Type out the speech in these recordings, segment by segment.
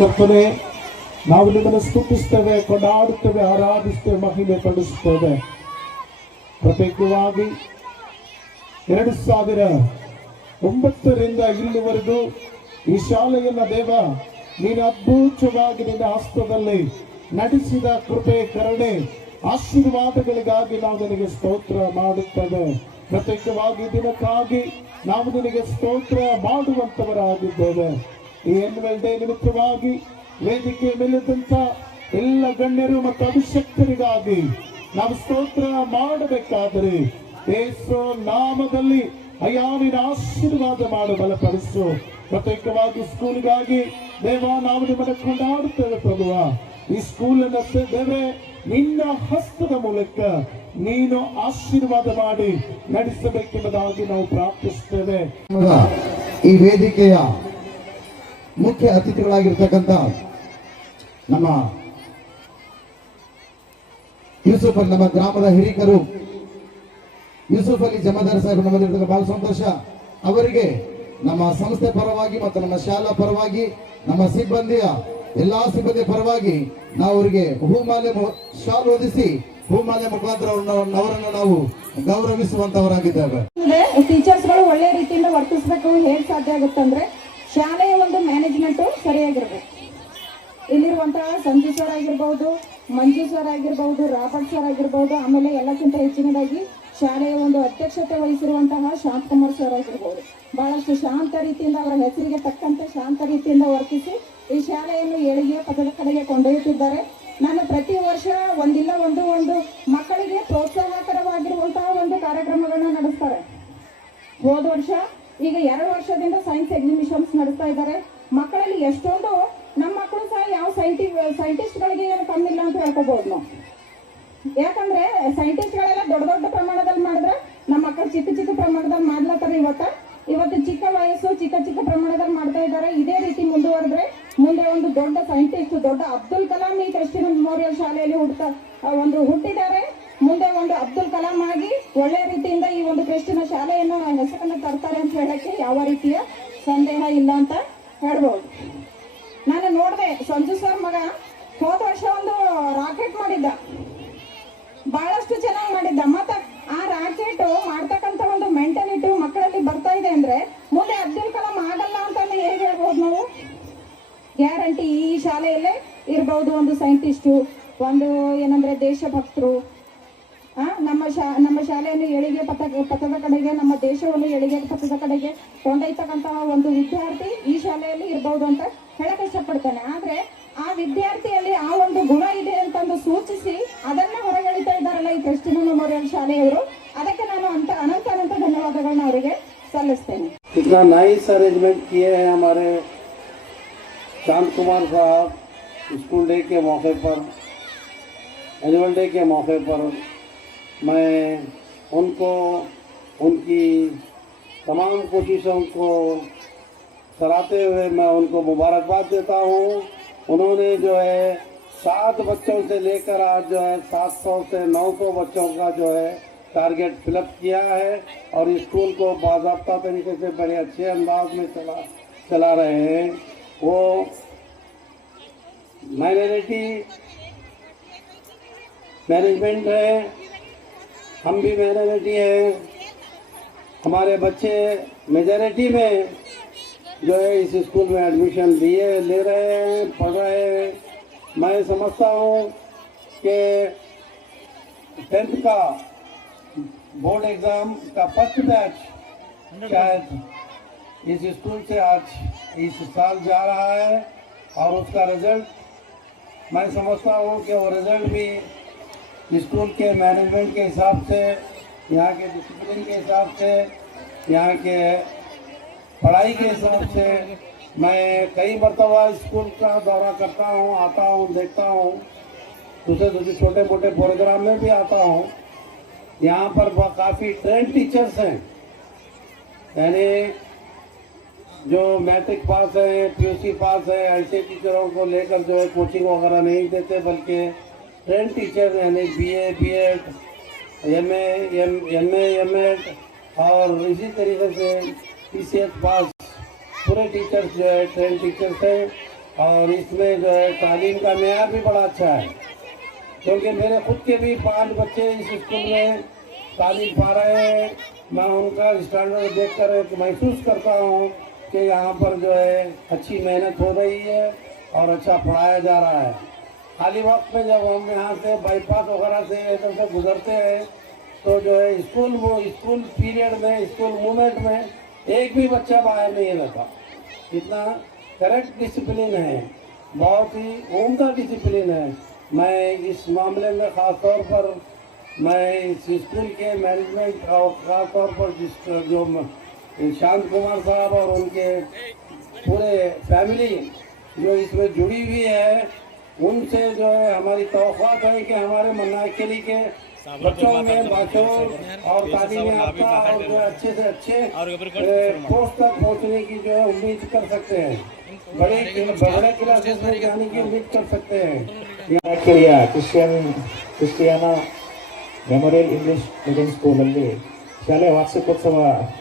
ಕರ್ತನೆ, ನಾವು ನಿಮ್ಮನ್ನು ಸ್ತುತಿಸ್ತೇವೆ, ಕೊಂಡಾಡುತ್ತೇವೆ, ಆರಾಧಿಸ್ತೇವೆ, ಮಹಿಮೆ ಪಡಿಸುತ್ತೇವೆ. ಪ್ರತ್ಯೇಕವಾಗಿ 2009ರಿಂದ ಇಲ್ಲಿವರೆಗೂ ಈ ಶಾಲೆಯನ್ನ ದೇವ ನೀನು ಅದ್ಭುತವಾಗಿ ನಿನ್ನ ಹಸ್ತದಲ್ಲಿ ನಡೆಸಿದ ಕೃಪೆ, ಕರುಣೆ, ಆಶೀರ್ವಾದಗಳಿಗಾಗಿ ನಾವು ನಿನಗೆ ಸ್ತೋತ್ರ ಮಾಡುತ್ತೇವೆ. ಪ್ರತ್ಯೇಕವಾಗಿ ದಿನಕ್ಕಾಗಿ ನಾವು ನಿನಗೆ ಸ್ತೋತ್ರ ಮಾಡುವಂತವರಾಗಿದ್ದೇವೆ. ಈ ಆನ್ಯುವಲ್ ಡೇ ನಿಮಿತ್ತವಾಗಿ ವೇದಿಕೆ ಮೇಲಿದ್ದಂತ ಎಲ್ಲ ಗಣ್ಯರು ಮತ್ತು ಅಭಿಷಕ್ತರಿಗಾಗಿ ನಾವು ಸ್ತೋತ್ರ ಮಾಡಬೇಕಾದರೆ ಯೇಸು ನಾಮದಲ್ಲಿ ಅಯ್ಯ ನಿನ್ನ ಆಶೀರ್ವಾದ ಮಾಡು, ಬಲಪಡಿಸು. ಪ್ರತ್ಯೇಕವಾಗಿ ಸ್ಕೂಲ್ಗಾಗಿ ದೇವ ನಾವು ನಿಮ್ಮನ್ನು ಕೊಂಡಾಡುತ್ತೇವೆ ಪ್ರಭುವ. ಈ ಸ್ಕೂಲನ್ನು ದೇವರೇ ನಿನ್ನ ಹಸ್ತದ ಮೂಲಕ ನೀನು ಆಶೀರ್ವಾದ ಮಾಡಿ ನಡೆಸಬೇಕೆಂಬುದಾಗಿ ನಾವು ಪ್ರಾರ್ಥಿಸುತ್ತೇವೆ. ಈ ವೇದಿಕೆಯ ಮುಖ್ಯ ಅತಿಥಿಗಳಾಗಿರ್ತಕ್ಕಂಥ ನಮ್ಮ ಯೂಸುಫ್ ಅಲಿ, ನಮ್ಮ ಗ್ರಾಮದ ಹಿರಿಕರು ಯೂಸುಫ್ ಅಲಿ ಜಮಾದಾರ್ ಸಾಹೇಬ್ ನಮ್ಮಲ್ಲಿರ್ತಕ್ಕ ಬಹಳ ಸಂತೋಷ. ಅವರಿಗೆ ನಮ್ಮ ಸಂಸ್ಥೆ ಪರವಾಗಿ ಮತ್ತು ನಮ್ಮ ಶಾಲಾ ಪರವಾಗಿ, ನಮ್ಮ ಸಿಬ್ಬಂದಿಯ ಎಲ್ಲಾ ಸಿಬ್ಬಂದಿ ಪರವಾಗಿ ನಾವು ಅವರಿಗೆ ಹೂಮಾಲೆ ಶಾಲು ಹೊದಿಸಿ ಹೂಮಾಲೆ ಮುಖಾಂತರ ಅವರನ್ನು ನಾವು ಗೌರವಿಸುವಂತವರಾಗಿದ್ದೇವೆ. ಟೀಚರ್ಸ್ಗಳು ಒಳ್ಳೆ ರೀತಿಯಿಂದ ವರ್ತಿಸಬೇಕು. ಹೇಗೆ ಸಾಧ್ಯ ಆಗುತ್ತಂದ್ರೆ ಶಾಲೆಯ ಒಂದು ಮ್ಯಾನೇಜ್ಮೆಂಟ್ ಸರಿಯಾಗಿರ್ಬೇಕು. ಇಲ್ಲಿರುವಂತಹ ಸಂಜು ಸರ್ ಆಗಿರ್ಬಹುದು, ಮಂಜು ಸರ್ ಆಗಿರ್ಬಹುದು, ರಾಬರ್ಟ್ ಸರ್ ಆಗಿರ್ಬಹುದು, ಆಮೇಲೆ ಎಲ್ಲಕ್ಕಿಂತ ಹೆಚ್ಚಿನದಾಗಿ ಶಾಲೆಯ ಒಂದು ಅಧ್ಯಕ್ಷತೆ ವಹಿಸಿರುವಂತಹ ಶಾಂತಕುಮಾರ್ ಸರ್ ಆಗಿರ್ಬಹುದು, ಬಹಳಷ್ಟು ಶಾಂತ ರೀತಿಯಿಂದ ಅವರ ಹೆಸರಿಗೆ ತಕ್ಕಂತೆ ಶಾಂತ ರೀತಿಯಿಂದ ವರ್ತಿಸಿ ಈ ಶಾಲೆಯನ್ನು ಏಳಿಗೆ ಪಥದ ಕಡೆಗೆ ಕೊಂಡೊಯ್ಯುತ್ತಿದ್ದಾರೆ. ನಾನು ಪ್ರತಿ ವರ್ಷ ಒಂದಿಲ್ಲ ಒಂದು ಮಕ್ಕಳಿಗೆ ಪ್ರೋತ್ಸಾಹಕರವಾಗಿರುವಂತಹ ಒಂದು ಕಾರ್ಯಕ್ರಮಗಳನ್ನ ನಡೆಸ್ತಾರೆ. ಹೋದ ವರ್ಷ ಈಗ 2 ವರ್ಷದಿಂದ ಸೈನ್ಸ್ ಎಕ್ಸಿಬಿಷನ್ಸ್ ನಡೆಸ್ತಾ ಇದ್ದಾರೆ. ಮಕ್ಕಳಲ್ಲಿ ಎಷ್ಟೊಂದು ನಮ್ಮ ಮಕ್ಕಳು ಸಹ ಯಾವ ಸೈಂಟಿಸ್ಟ್ಗಳಿಗೆ ಏನು ಕಮ್ಮಿಲ್ಲ ಅಂತ ಹೇಳ್ಕೋಬಹುದು ನಾವು. ಯಾಕಂದ್ರೆ ಸೈಂಟಿಸ್ಟ್ಗಳೆಲ್ಲ ದೊಡ್ಡ ದೊಡ್ಡ ಪ್ರಮಾಣದಲ್ಲಿ ಮಾಡಿದ್ರೆ ನಮ್ಮ ಮಕ್ಕಳು ಚಿಕ್ಕ ಚಿಕ್ಕ ಪ್ರಮಾಣದಲ್ಲಿ ಮಾಡ್ಲತ್ತಾರೆ. ಇವತ್ತು ಚಿಕ್ಕ ವಯಸ್ಸು ಚಿಕ್ಕ ಪ್ರಮಾಣದಲ್ಲಿ ಮಾಡ್ತಾ ಇದ್ದಾರೆ. ಇದೇ ರೀತಿ ಮುಂದುವರೆದ್ರೆ ಮುಂದೆ ಒಂದು ದೊಡ್ಡ ಸೈಂಟಿಸ್ಟ್, ದೊಡ್ಡ ಅಬ್ದುಲ್ ಕಲಾಂ ಈ ಕ್ರಿಶ್ಚಿಯನ್ ಮೆಮೋರಿಯಲ್ ಶಾಲೆಯಲ್ಲಿ ಹುಟ್ಟಿದ್ದಾರೆ. ಮುಂದೆ ಒಂದು ಅಬ್ದುಲ್ ಕಲಾಂ ಆಗಿ ಒಳ್ಳೆ ರೀತಿಯಿಂದ ಈ ಒಂದು ಕ್ರಿಶ್ಚಿಯನ್ ಶಾಲೆಯನ್ನು ಹೆಸರನ್ನು ತರ್ತಾರೆ ಅಂತ ಹೇಳಕ್ಕೆ ಯಾವ ರೀತಿಯ ಸಂದೇಹ ಇಲ್ಲ ಅಂತ ಹೇಳ್ಬೋದು. ನಾನು ನೋಡಿದೆ, ಸಂಜು ಸರ್ ಮಗ ಹೋದ ವರ್ಷ ಒಂದು ರಾಕೆಟ್ ಮಾಡಿದ್ದ, ಬಹಳಷ್ಟು ಚೆನ್ನಾಗಿ ಮಾಡಿದ್ದ. ಮತ್ತೆ ಆ ರಾಕೆಟ್ ಮಾಡ್ತಕ್ಕಂಥ ಒಂದು ಮೆಂಟಾಲಿಟಿ ಮಕ್ಕಳಲ್ಲಿ ಬರ್ತಾ ಇದೆ ಅಂದ್ರೆ ಮುಂದೆ ಅಬ್ದುಲ್ ಕಲಾಂ ಆಗಲ್ಲ ಅಂತ ಹೇಗೆ ಹೇಳ್ಬೋದು ನಾವು? ಗ್ಯಾರಂಟಿ ಈ ಶಾಲೆಯಲ್ಲೇ ಇರಬಹುದು ಒಂದು ಸೈಂಟಿಸ್ಟು, ಒಂದು ಏನಂದ್ರೆ ದೇಶಭಕ್ತರು. ನಮ್ಮ ಶಾಲೆಯನ್ನು ಏಳಿಗೆ ಪಥದ ಕಡೆಗೆ, ನಮ್ಮ ದೇಶವನ್ನು ಏಳಿಗೆ ಪಥದ ಕಡೆಗೆ ಕೊಂಡೊಯ್ತಕ್ಕಂತಹ ಒಂದು ವಿದ್ಯಾರ್ಥಿ ಈ ಶಾಲೆಯಲ್ಲಿ ಇರಬಹುದು ಅಂತ ಹೇಳಕ್ ಇಷ್ಟಪಡ್ತಾನೆ. ಆದ್ರೆ ಆ ವಿದ್ಯಾರ್ಥಿಯಲ್ಲಿ ಆ ಒಂದು ಗುಣ ಇದೆ ಅಂತಂದು ಸೂಚಿಸಿ ಅದನ್ನ ಹೊರಗೆಳಿತಾ ಇದ್ದಾರಲ್ಲ ಈ ಕ್ರಿಶ್ಚಿಯನ್ ಮೆಮೋರಿಯಲ್ ಶಾಲೆಯವರು, ಅದಕ್ಕೆ ನಾನು ಅನಂತ ಧನ್ಯವಾದಗಳನ್ನ ಅವರಿಗೆ ಸಲ್ಲಿಸ್ತೇನೆ. इतना नाइस अरेंजमेंट किए हैं हमारे शांत कुमार साहब स्कूल डे के मौके पर, एनुअल डे के मौके पर। मैं उनको उनकी तमाम कोशिशों को सराहते हुए मैं उनको मुबारकबाद देता हूँ। उन्होंने जो है 7 बच्चों से लेकर आज जो है 700 से 900 बच्चों का जो है टारगेट फिलअप किया है और स्कूल को बाज़ाब्ता तरीके से बड़े अच्छे अंदाज में चला रहे हैं। वो माइनॉरिटी मैनेजमेंट है, हम भी माइनॉरिटी हैं। हमारे बच्चे मेजॉरिटी में जो है इस स्कूल में एडमिशन ले रहे हैं, पढ़ रहे हैं। मैं समझता हूँ कि 10th का बोर्ड एग्ज़ाम का फर्स्ट बैच शायद इस स्कूल से आज इस साल जा रहा है और उसका रिज़ल्ट मैं समझता हूँ कि वो रिज़ल्ट भी स्कूल के मैनेजमेंट के हिसाब से, यहाँ के डिसिप्लिन के हिसाब से, यहाँ के पढ़ाई के हिसाब से। मैं कई मरतबा स्कूल का दौरा करता हूँ, आता हूँ, देखता हूँ, दूसरे छोटे मोटे प्रोग्राम में भी आता हूँ। यहाँ पर काफ़ी ट्रेंड टीचर्स हैं, यानी जो मैट्रिक पास है, PUC पास है, ऐसे टीचरों को लेकर जो है कोचिंग वगैरह नहीं देते, बल्कि ट्रेंड टीचर यानी BA, B.Ed, MA, M.Ed और इसी तरीके से PCH पास पूरे टीचर्स जो है ट्रेंड टीचर्स हैं। और इसमें जो है तालीम का मेयार भी बड़ा अच्छा है, क्योंकि मेरे खुद के भी 5 बच्चे इस स्कूल में तालीम पा रहे हैं। मैं उनका स्टैंडर्ड देखकर एक महसूस करता हूँ कि यहाँ पर जो है अच्छी मेहनत हो रही है और अच्छा पढ़ाया जा रहा है। खाली वक्त में जब हम यहाँ से बाईपास वगैरह से इधर से गुजरते हैं तो जो है स्कूल पीरियड में, स्कूल मूवमेंट में एक भी बच्चा बाहर नहीं रहता। इतना करेक्ट डिसिप्लिन है, बहुत ही उम्दा डिसिप्लिन है। मैं इस मामले में ख़ास तौर पर मैं इस स्कूल के मैनेजमेंट और ख़ास तौर पर जो शांत कुमार साहब और उनके पूरे फैमिली जो इसमें जुड़ी हुई है, उनसे जो है हमारी तवक़्क़ात है कि हमारे मन्नाकिली के बच्चों में बाशऊर और तालीम याफ्ता और जो अच्छे से अच्छे पोस्ट तक पहुँचने की जो है उम्मीद कर सकते हैं, बड़े क्लासेस में जाने की उम्मीद कर सकते हैं। ಕ್ರಿಸ್ಟಿಯಾನಾ ಮೆಮೋರಿಯಲ್ ಇಂಗ್ಲಿಷ್ ಮೀಡಿಯಂ ಸ್ಕೂಲಲ್ಲಿ ಶಾಲೆಯ ವಾರ್ಷಿಕೋತ್ಸವ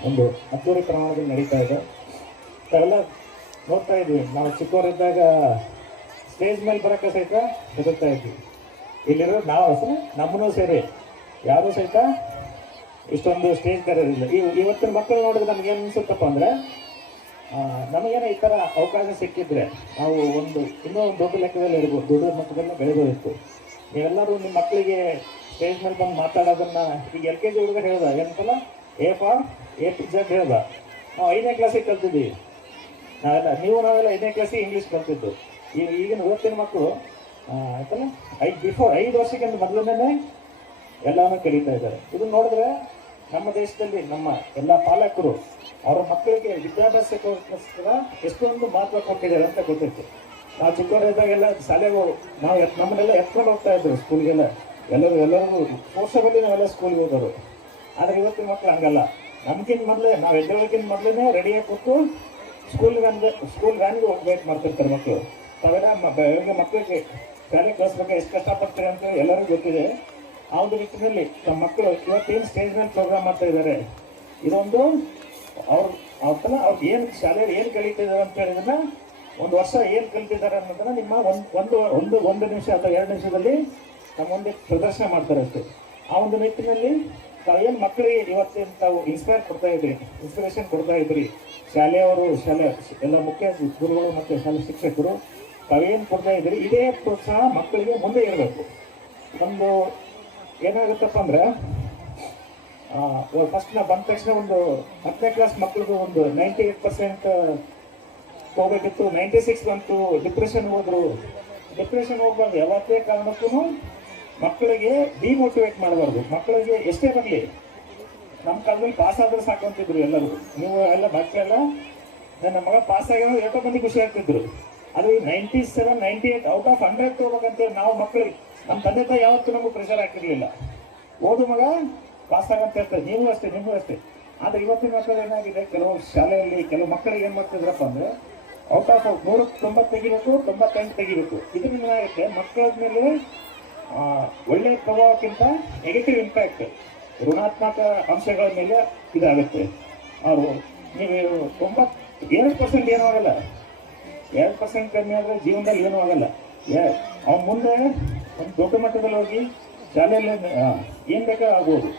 ಒಂದು ಅದ್ದೂರಿ ಪ್ರಮಾಣದಲ್ಲಿ ನಡೀತಾ ಇದೆ. ತಾವೆಲ್ಲ ನೋಡ್ತಾ ಇದ್ವಿ, ನಾವು ಚಿಕ್ಕವರಿದ್ದಾಗ ಸ್ಟೇಜ್ ಮೇಲೆ ಬರೋಕ್ಕೆ ಸಹಿತ ಹೆದರ್ತಾ ಇದ್ವಿ. ಇಲ್ಲಿರೋ ನಾವು ಅಸಲು ನಮ್ಮನ್ನೂ ಸೇರಿ ಯಾರೂ ಸಹಿತ ಇಷ್ಟೊಂದು ಸ್ಟೇಜ್ ಕರೆಯೋದಿಲ್ಲ. ಇವತ್ತಿನ ಮಕ್ಕಳು ನೋಡಿದ್ರೆ ನಮಗೇನು ಅನಿಸುತ್ತಪ್ಪ ಅಂದರೆ, ನಮಗೇನೋ ಈ ಥರ ಅವಕಾಶ ಸಿಕ್ಕಿದ್ರೆ ನಾವು ಇನ್ನೂ ಒಂದು ದೊಡ್ಡ ಲೆಕ್ಕದಲ್ಲಿ ಇರ್ಬೋದು, ದೊಡ್ಡ ಮಟ್ಟದಲ್ಲಿ ಬೆಳೆಬೋದಿತ್ತು. ನೀವೆಲ್ಲರೂ ನಿಮ್ಮ ಮಕ್ಕಳಿಗೆ ಸ್ಟೇಜ್ ಮೇಲೆ ಬಂದು ಮಾತಾಡೋದನ್ನ ಈಗ LKG ಹುಡುಗ ಹೇಳ್ದ, ಏನಂತಲ್ಲ A to Z ಹೇಳ್ದ. ನಾವು 5ನೇ ಕ್ಲಾಸಿಗೆ ಕಲ್ತಿದ್ವಿ, ನಾವೆಲ್ಲ 5ನೇ ಕ್ಲಾಸಿಗೆ ಇಂಗ್ಲೀಷ್ ಕಲ್ತಿದ್ದು. ಈಗಿನ ಇವತ್ತಿನ ಮಕ್ಕಳು ಆಯ್ತಲ್ಲ 5 ವರ್ಷಕ್ಕಿಂತ ಮೊದಲನೇ ಎಲ್ಲವನ್ನೂ ಕಲಿತಾ ಇದ್ದಾರೆ. ಇದನ್ನು ನೋಡಿದ್ರೆ ನಮ್ಮ ದೇಶದಲ್ಲಿ ನಮ್ಮ ಎಲ್ಲ ಪಾಲಕರು ಅವರ ಮಕ್ಕಳಿಗೆ ವಿದ್ಯಾಭ್ಯಾಸಕ್ಕೋಸ್ಕರ ಎಷ್ಟೊಂದು ಮಹತ್ವ ಕೊಟ್ಟಿದ್ದಾರೆ ಅಂತ ಗೊತ್ತಿತ್ತು. ನಾವು ಚಿಕ್ಕವರಿದ್ದಾಗೆಲ್ಲ ಶಾಲೆಗಳು ನಮ್ಮನ್ನೆಲ್ಲ ಎತ್ಕೊಂಡು ಹೋಗ್ತಾ ಇದ್ರು ಸ್ಕೂಲ್ಗೆಲ್ಲ. ಎಲ್ಲರಿಗೂ ಫೋರ್ಸಬಲಿ ನಾವೆಲ್ಲ ಸ್ಕೂಲ್ಗೆ ಹೋಗೋರು. ಆದರೆ ಇವತ್ತಿನ ಮಕ್ಕಳು ಹಂಗಲ್ಲ. ನಮ್ಗಿಂತ ಮೊದಲೇ ನಾವು ಎದ್ದೇಳೋಕ್ಕಿಂತ ಮೊದಲೇ ರೆಡಿಯಾಗಿ ಕೊಟ್ಟು ಸ್ಕೂಲ್ ವ್ಯಾನ್ಗೆ ವೇಟ್ ಮಾಡ್ತಿರ್ತಾರೆ ಮಕ್ಕಳು. ತಾವೆಲ್ಲ ಮಕ್ಕಳಿಗೆ ಶಾಲೆ ಕಳಿಸ್ಬೇಕು ಎಷ್ಟು ಕಷ್ಟಪಡ್ತಾರೆ ಅಂತ ಎಲ್ಲರಿಗೂ ಗೊತ್ತಿದೆ. ಆ ಒಂದು ನಿಟ್ಟಿನಲ್ಲಿ ನಮ್ಮ ಮಕ್ಕಳು ಇವತ್ತೇನು ಸ್ಟೇಜ್ ಮೇಲೆ ಪ್ರೋಗ್ರಾಮ್ ಮಾಡ್ತಾ ಇದ್ದಾರೆ, ಇದೊಂದು ಅವ್ರಿಗೆ ಏನು ಶಾಲೆಯಲ್ಲಿ ಏನು ಕಲಿತಿದ್ದಾರೆ ಅಂತ ಹೇಳಿದ್ರೆ, ಒಂದು ವರ್ಷ ಏನು ಕಲಿತಿದ್ದಾರೆ ಅನ್ನೋದನ್ನ ನಿಮ್ಮ ಒಂದು ನಿಮಿಷ ಅಥವಾ 2 ನಿಮಿಷದಲ್ಲಿ ನಮ್ಮ ಮುಂದೆ ಪ್ರದರ್ಶನ ಮಾಡ್ತಾರೆ ಅಷ್ಟೇ. ಆ ಒಂದು ನಿಟ್ಟಿನಲ್ಲಿ ತಾವೇನು ಮಕ್ಕಳಿಗೆ ಇವತ್ತಿನ ತಾವು ಇನ್ಸ್ಪಿರೇಷನ್ ಕೊಡ್ತಾ ಇದ್ರಿ, ಶಾಲೆಯವರು ಎಲ್ಲ ಮುಖ್ಯ ಗುರುಗಳು ಮತ್ತು ಶಾಲೆ ಶಿಕ್ಷಕರು ತಾವೇನು ಕೊಡ್ತಾ ಇದ್ರಿ, ಇದೇ ಪ್ರೋತ್ಸಾಹ ಮಕ್ಕಳಿಗೆ ಮುಂದೆ ಇರಬೇಕು. ಒಂದು ಏನಾಗುತ್ತಪ್ಪ ಅಂದರೆ, ಫಸ್ಟ್ ಬಂದ ತಕ್ಷಣ ಒಂದು 10ನೇ ಕ್ಲಾಸ್ ಮಕ್ಕಳಿಗೆ ಒಂದು 98% ಹೋಗ್ಬೇಕಿತ್ತು, 96 ಬಂತು, ಡಿಪ್ರೆಷನ್ ಹೋಗ್ಬಾರ್ದು. ಯಾವತ್ತೇ ಕಾರಣಕ್ಕೂ ಮಕ್ಕಳಿಗೆ ಡಿಮೋಟಿವೇಟ್ ಮಾಡಬಾರ್ದು. ಮಕ್ಕಳಿಗೆ ಎಷ್ಟೇ ಬರಲಿ, ನಮ್ಮ ಕಾಲದಲ್ಲಿ ಪಾಸ್ ಆದರೂ ಸಾಕಂತಿದ್ರು ಎಲ್ಲರೂ. ನೀವು ಎಲ್ಲ ಮಕ್ಕಳೆಲ್ಲ ನನ್ನ ಮಗ ಪಾಸ್ ಆಗಿರೋ ಎಷ್ಟೋ ಮಂದಿ ಖುಷಿ ಆಗ್ತಿದ್ರು. ಅದು 97, 98 ಔಟ್ ಆಫ್ 100 ತಗೋಬೇಕಂತೇಳಿ ನಾವು ಮಕ್ಕಳಿಗೆ, ನಮ್ಮ ತಂದೆ ತಾಯಿ ಯಾವತ್ತೂ ನಮಗೆ ಪ್ರೆಷರ್ ಹಾಕಿರ್ಲಿಲ್ಲ. ಓದು ಮಗ ಪಾಸ್ ಆಗಂತ ಹೇಳ್ತಾರೆ, ನಿಮಗೂ ಅಷ್ಟೇ. ಆದರೆ ಇವತ್ತಿನ ಮಕ್ಕಳು ಏನಾಗಿದೆ, ಕೆಲವು ಶಾಲೆಯಲ್ಲಿ ಕೆಲವು ಮಕ್ಕಳಿಗೆ ಏನು ಮಾಡ್ತಿದ್ರಪ್ಪ ಅಂದರೆ, ಔಟ್ ಆಫ್ 190 ತೆಗಿಬೇಕು, 98 ತೆಗಿಬೇಕು. ಇದರಿಂದ ಏನಾಗುತ್ತೆ, ಮಕ್ಕಳ ಮೇಲೆ ಒಳ್ಳೆಯ ಪ್ರಭಾವಕ್ಕಿಂತ ನೆಗೆಟಿವ್ ಇಂಪ್ಯಾಕ್ಟ್, ಋಣಾತ್ಮಕ ಅಂಶಗಳ ಮೇಲೆ ಇದಾಗುತ್ತೆ. ಅವರು ನೀವು 2% ಏನೂ ಆಗಲ್ಲ, 2% ಕಮ್ಮಿ ಆದರೆ ಜೀವನದಲ್ಲಿ ಏನೂ ಆಗಲ್ಲ. ಅವ್ನು ಮುಂದೆ ಒಂದು ದೊಡ್ಡ ಮಟ್ಟದಲ್ಲಿ ಹೋಗಿ ಶಾಲೆಯಲ್ಲಿ ಏನು ಬೇಕಾದ್ರೂ ಆಗ್ಬೋದು.